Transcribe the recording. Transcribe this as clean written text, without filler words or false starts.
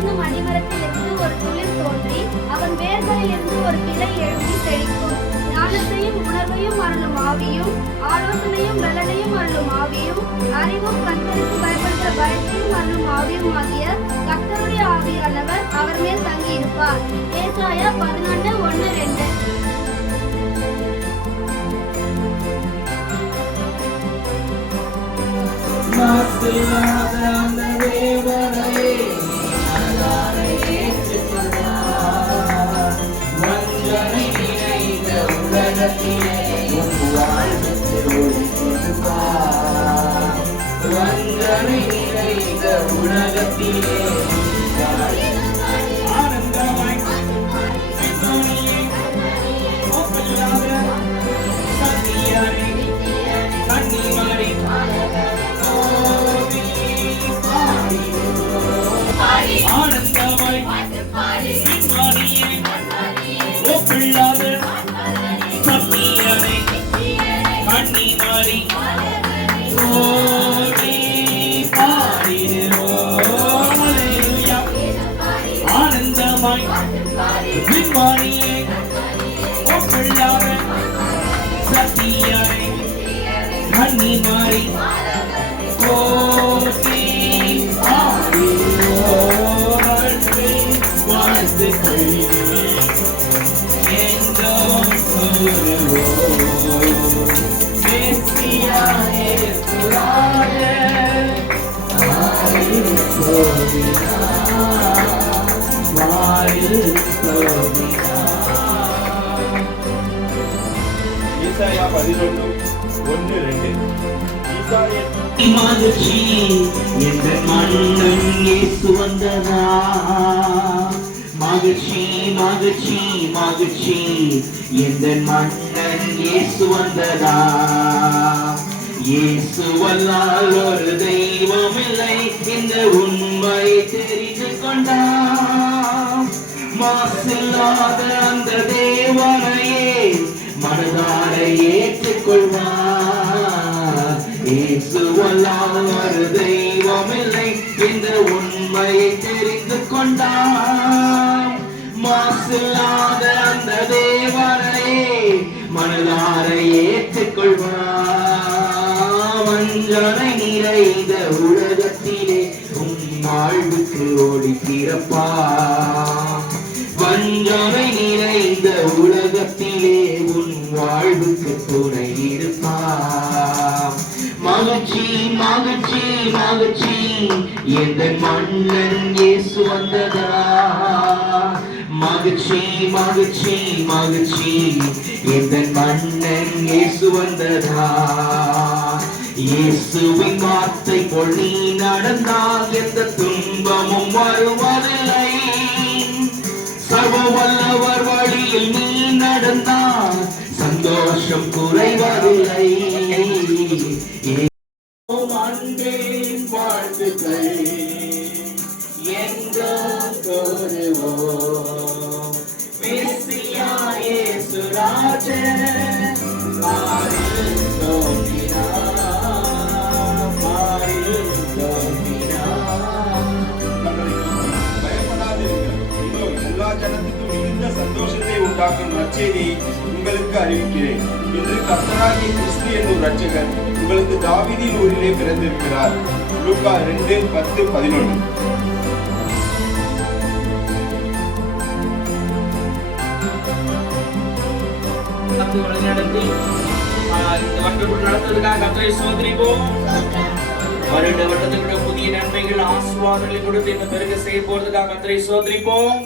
என்னும் அடிமரத்திலிருந்து ஒரு துளிர் தோன்றி அவன் வேர்களிலிருந்து ஒரு கிளை எழும்பி செழிக்கும். ஞானத்தையும் உணர்வையும் அருளும் ஆவியும், ஆலோசனையும் பலனையும் அருளும் ஆவியும், அறிவும் கர்த்தருக்கு பயப்படுகிற பயத்தையும் அருளும் ஆவியும் ஆகிய கர்த்தருடைய ஆவியானவர் அவர் மேல் தங்கியிருப்பார். ஏசாயா 11:1-2. உலகத்திலே ஏசாயா 11:1-2. மகிழ்ச்சி என்ற மன்னன் இயேசு வந்ததா. மகிழ்ச்சி மகிழ்ச்சி மகிழ்ச்சி என்ற மன்னன் இயேசு வந்ததா. இயேசுவல்லால் ஒரு தெய்வம் இல்லை, இந்த உண்மையை தெரிந்து கொண்டான். மாசில்லாத அந்த தேவனையே மனதார ஏற்றுக்கொள்வார். இயேசுவல்லால் ஒரு தெய்வம் இல்லை, இந்த உண்மையை தெரிந்து கொண்டான். மாசில்லாத அந்த தேவனையே மனதார ஏற்றுக்கொள்வார். வஞ்சனை நிறைந்த உலகத்திலே உன் வாழ்வுக்கு ஓடி பிறப்பார். வஞ்சனை நிறைந்த உலகத்திலே உன் வாழ்வுக்கு துணை இருப்பார். மகிழ்ச்சி மகிழ்ச்சி மகிழ்ச்சி எந்த மன்னன் இயேசு வந்ததா. மகிழ்ச்சி மகிழ்ச்சி மகிழ்ச்சி எந்த மன்னன் இயேசு வந்ததா. இயேசுவின் வார்த்தை போல் நீ நடந்தால் எந்த துன்பமும் வருவதில்லை. சர்வ வல்லவர் வழியில் நீ நடந்தால் சந்தோஷம் குறைவதில்லை. அன்பின் வாழ்த்துக்கள் எங்கும் கூறுவோம். மெசியா இயேசு ராஜன் பாரில் தோன்றினார், பாரில் தோன்றினார். பயப்படாதீர்கள், இதோ எல்லா ஜனத்துக்கும் மிகுந்த சந்தோஷத்தை உண்டாக்கும் நற்செய்தியை உங்களுக்கு அறிவிக்கிறேன். இன்று கர்த்தராகிய கிறிஸ்து என்னும் இரட்சகர் உங்களுக்கு தாவீதின் ஊரிலே பிறந்திருக்கிறார். லூக்கா 2:10-11. வருடத்துக்கு புதிய நன்மைகள் ஆசீர்வாதங்களை கொடுத்து இந்த பிறகு செய்ய போறதுக்காக கர்த்தரை ஸ்தோத்திரிப்போம்.